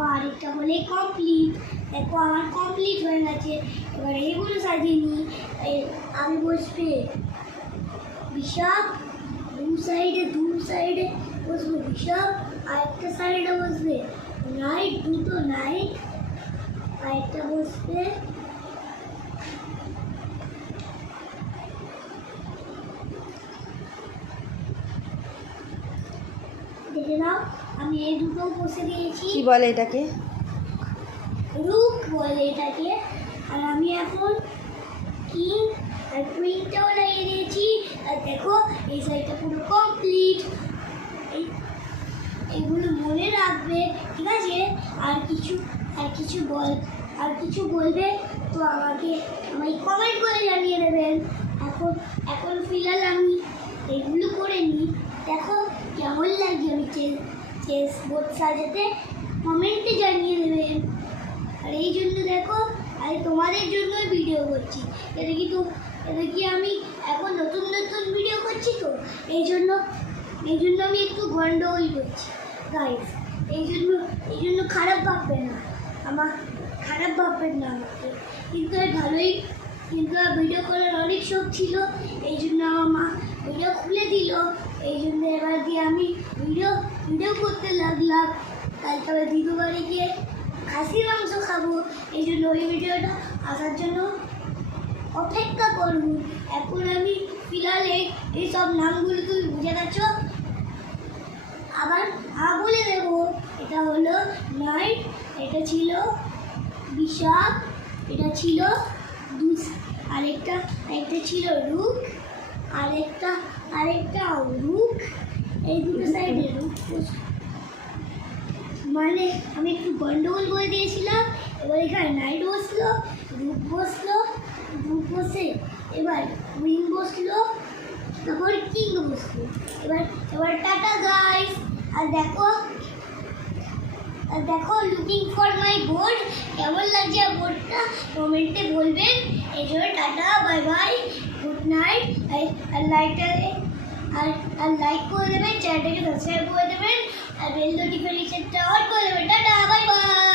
আবার আরেকটা বলে কমপ্লিট। দেখো আমার কমপ্লিট হয়ে গেছে। এবার এইগুলো সাজিয়ে নিই। আমি বসবে বিশাপ, দু সাইডে বসবে বিশাপ, আরেকটা সাইডে বসবে নাইট, দুটো নাইট, আরেকটা বসবে দেখে নাও আমি এই দুটো বসে দিয়েছি। কি বলে এটাকে? রুক বলে এটাকে। আর আমি এখন কিং আর কুইনটাও লাগিয়ে দিয়েছি। আর দেখো এই সাইডটা পুরো কমপ্লিট। এগুলো মনে রাখবে, ঠিক আছে? আর কিছু বলবে তো আমাকে কমেন্ট করে জানিয়ে দেবেন। এখন ফিলহাল আমি এগুলো করে নিই। দেখো কেমন লাগে আমি চেস বোর্ড সাজাতে, কমেন্টে জানিয়ে দেবেন। আর এই জন্য দেখো আমি তোমাদের জন্যই ভিডিও করছি। এটা কি আমি এখন নতুন ভিডিও করছি, তো এই জন্য আমি একটু গন্ডগোল করছি গাইস। এই জন্য খারাপ ভাববেন না আমাকে। কিন্তু আর ভিডিও করার অনেক শখ ছিল, এই জন্য আমার মা ভিডিও খুলে দিল। এই জন্য এবার দিয়ে আমি ভিডিও করতে লাগলাম। কালকে আবার দিদু বাড়ি গিয়ে খাসির মাংস খাবো। এই জন্য ওই ভিডিওটা আসার জন্য অপেক্ষা করব। এখন আমি ফিলহাল এই সব নামগুলো তুমি বুঝে গেছো। আবার বলে দেবো, এটা হলো নাইট, এটা ছিল বিশাপ, এটা ছিল আরেকটা ছিল রুক, আরেকটা রুক, এই দুটো সাইডে রুক। মানে আমি একটু গন্ডগোল করে দিয়েছিলাম। এবার এখানে নাইট বসলো, রুক বসে এবার উইং বসলো, তারপর কিং বসলো। এবার টাটা গাইস। আর দেখো লুকিং ফর মাই বোর্ড, কেমন লাগছে বোর্ডটা কমেন্টে বলবেন। এই জন্য tata, bye bye, good night. আর লাইক করে দেবেন, চ্যানেলটাকে সাবস্ক্রাইব করে দেবেন, আর বেল নোটিফিকেশনটা অন করে দেবেন। Tata, bye by.